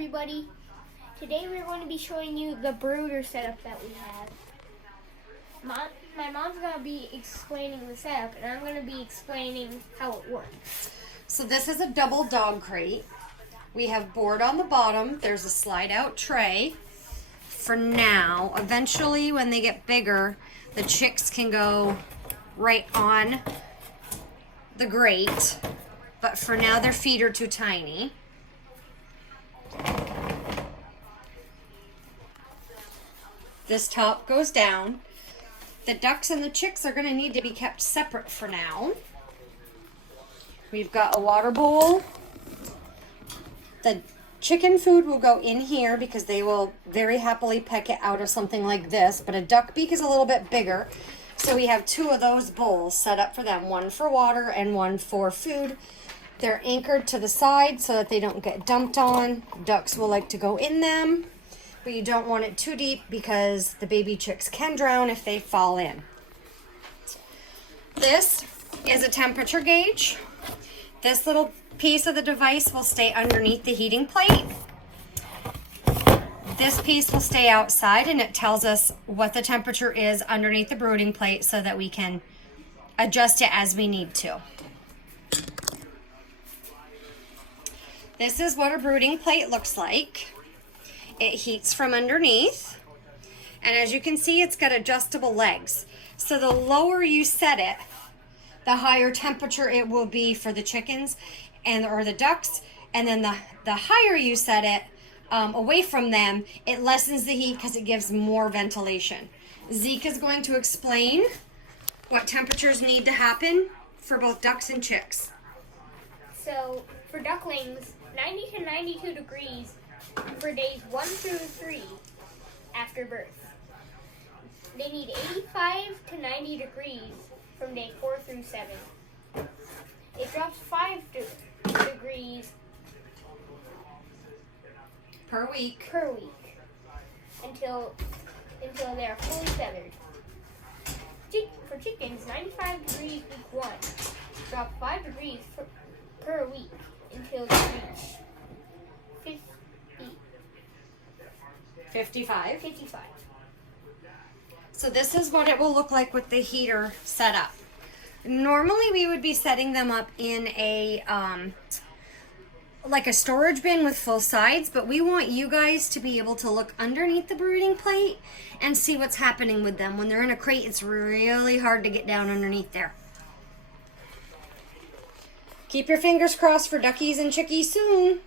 everybody. Today we're going to be showing you the brooder setup that we have. My mom's going to be explaining the setup, and I'm going to be explaining how it works. So this is a double dog crate. We have board on the bottom. There's a slide out tray. For now, eventually when they get bigger, the chicks can go right on the grate. But for now, their feet are too tiny. This top goes down. The ducks and the chicks are going to need to be kept separate for now. We've got a water bowl. The chicken food will go in here because they will very happily peck it out of something like this, but a duck beak is a little bit bigger. So we have two of those bowls set up for them, one for water and one for food. They're anchored to the side so that they don't get dumped on. Ducks will like to go in them, but you don't want it too deep because the baby chicks can drown if they fall in. This is a temperature gauge. This little piece of the device will stay underneath the heating plate. This piece will stay outside, and it tells us what the temperature is underneath the brooding plate so that we can adjust it as we need to. This is what a brooding plate looks like. It heats from underneath, and as you can see, it's got adjustable legs. So the lower you set it, the higher temperature it will be for the chickens or the ducks, and then the higher you set it away from them, it lessens the heat because it gives more ventilation. Zeke is going to explain what temperatures need to happen for both ducks and chicks. So for ducklings, 90 to 92 degrees for days 1 through 3 after birth. They need 85 to 90 degrees from day 4 through 7. It drops 5 degrees Per week until they are fully feathered. For chickens, 95 degrees week 1. Drop 5 degrees per week until they reach 55. 55. So this is what it will look like with the heater set up. Normally we would be setting them up in a like a storage bin with full sides, but we want you guys to be able to look underneath the brooding plate and see what's happening with them. When they're in a crate, it's really hard to get down underneath there. Keep your fingers crossed for duckies and chickies soon.